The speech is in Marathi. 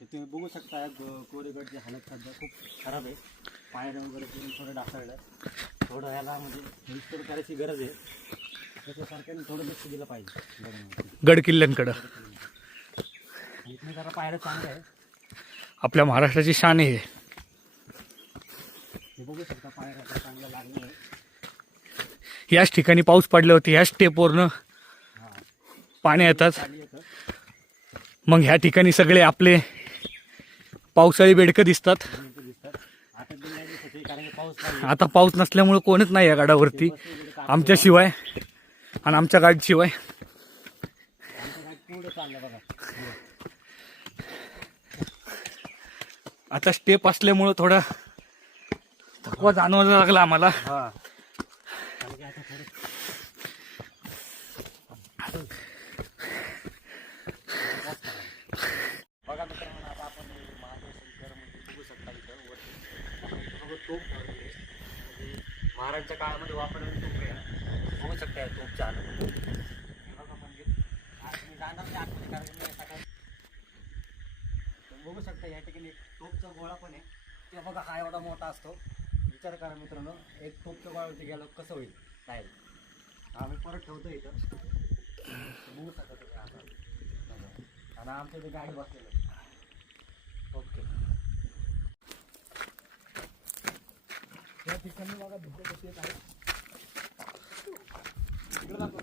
तर तुम्ही बघू शकता कोरेगडची हालत सध्या खूप खराब आहे. पायाने वगैरे करून थोडं ढासळलं. थोडं याला म्हणजे रिस्टोर करायची गरज आहे. त्याच्या सरकारने थोडं लक्ष दिलं पाहिजे गड किल्ल्यांकडं. इथनं जरा पायऱ्या चांगलं आहे. आपल्या महाराष्ट्राची शान आहे. हे बघू शकता पायऱ्या चांगलं लागलं आहे. याच ठिकाणी पाऊस पडल्यावरती ह्या स्टेपवरनं पाणी येतात. खाली येतं. मग ह्या ठिकाणी सगळे आपले पावसाळी बेडकं दिसतात. इथं दिसतात. आता बिल नाही दिसत आहे, कारण की पाऊस नाही. आता पाऊस नसल्यामुळे कोणच नाही या गडावरती आमच्याशिवाय आणि आमच्या गाडीशिवाय. आमचं गाडी पुढं चाललं बघा. आता स्टेप असल्यामुळं थोडा थकवा जाणवायला लागला आम्हाला. हा. कारण की आता थोडं बघा मित्रांनो, आता आपण महाबळेश्वरमध्ये बघू शकता इथं वरती आपण इथं बघा तोफ ठेवलेली आहे. म्हणजे महाराजांच्या काळामध्ये वापरलेली तोफ आहे. बघू शकता तोफ चालू बघा. म्हणजे आज मी जाणार नाही आतमध्ये, कारण की मी सकाळी बघू शकता या ठिकाणी एक तोफचा गोळा पण आहे. ते बघा हा एवढा मोठा असतो. विचार करा मित्रांनो, एक तोफच्या गोळ्यावरती गेलो कसं होईल काय. आम्ही परत ठेवतो इथं. बघू शकता तुम्ही आता. आणि आमच्या इथे गाडी बसलेलं आहे. ओके. या ठिकाणी बघा धुकं कशी येत आहे. इकडे दाखव.